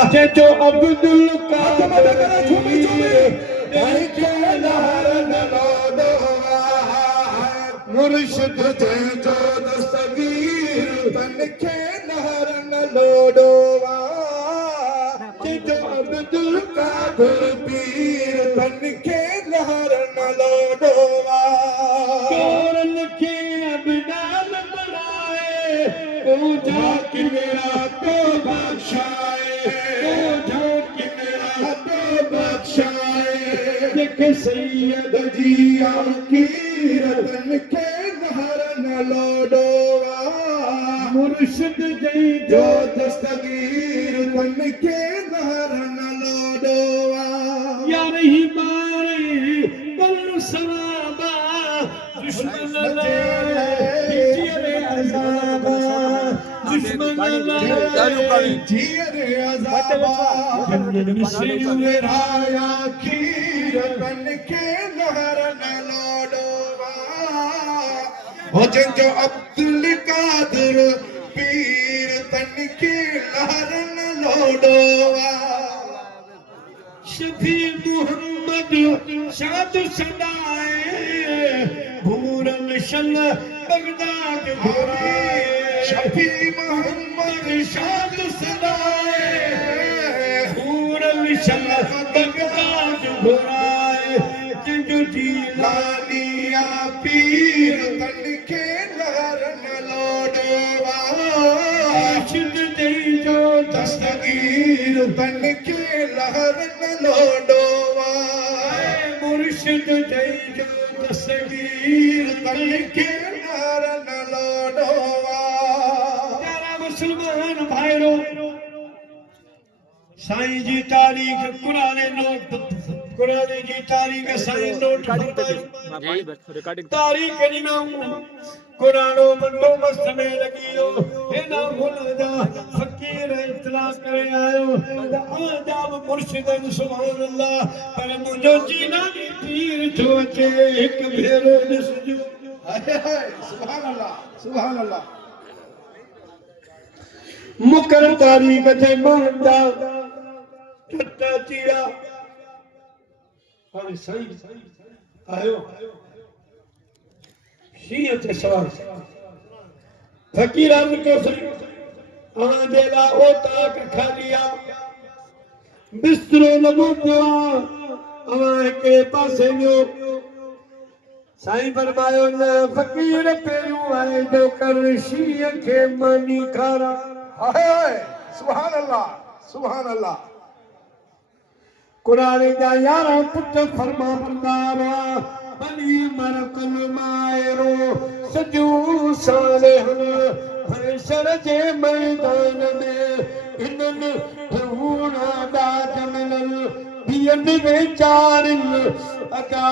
जो अब्दुल कादिर तनखे लहर न लोडवा मुर्शिद जो दस्तगीर तनखे लहर न लोडवा जो अब्दुल कादिर पीर तनखे लहर न लोडवा कोरन के अबदाल बनाए ओ जाके मेरा तो बख्शाए ओ जाके मेरा तो बख्शाए देख सैयद जी आखिर तनखे लहर न लोडवा मुर्शिद जी जो दस्तगीर तनखे लहर न लोडवा यार ही मारे बल सवाबा दुश्मन जियरे अज़ाबा दुश्मन जियरे अज़ाबा जन्नत से मेराया खीर तनखे लहर न लोडवा हो जो अब्दुल कादिर पीर तनखे लहर न लोडवा शफी मुहम्मद शाद सदाए भूरल शन बगदाद घुराए शफी मुहम्मद शाद सदाए भूरल शन बगदाद घुराए जो जीलानिया पीर तनखे लहर न लोडवा मुर्शिद जो दस्तगीर तनखे लहर न लोडवा मुर्शिद जो दस्तगीर तनखे लहर न लोडवा प्यारा मुसलमान भाइरो साईं जी तारीख कुरान जी तारीख साईं नोट तारीख ॾिनऊं कुरानो बंदोबस्त में लॻी वियो हेॾा मुल्क जा फ़क़ीर इतला करे आयो त आदाब मुर्शिदनि सुभान अल्लाह पर मुंहिंजो जीलानी पीर थो अचे हिकु भेरो ॾिसजो सुभान अल्लाह सुभान अल्लाह मुकर तारीख ते मांदा टटा चिया हाणे साईं आयो शीअं ते सवाल फ़क़ीरनि को आंदे ला ओ ताक खालिया बिस्तरो लॻो पियो आहे हिकिड़े पासे वियो साईं फरमायो न फ़क़ीर पहिरियों आहे जो कर शीअं खे मानी खारा हाय सुभान अल्लाह सुभान अल्लाह कुरान जा 11 पुट फरमा बरदार बनी मरकल मायरो सजू सालेहन हशर जे मैदान में इन्हनि धूणा दा जमनल बियन वे चारिन अदा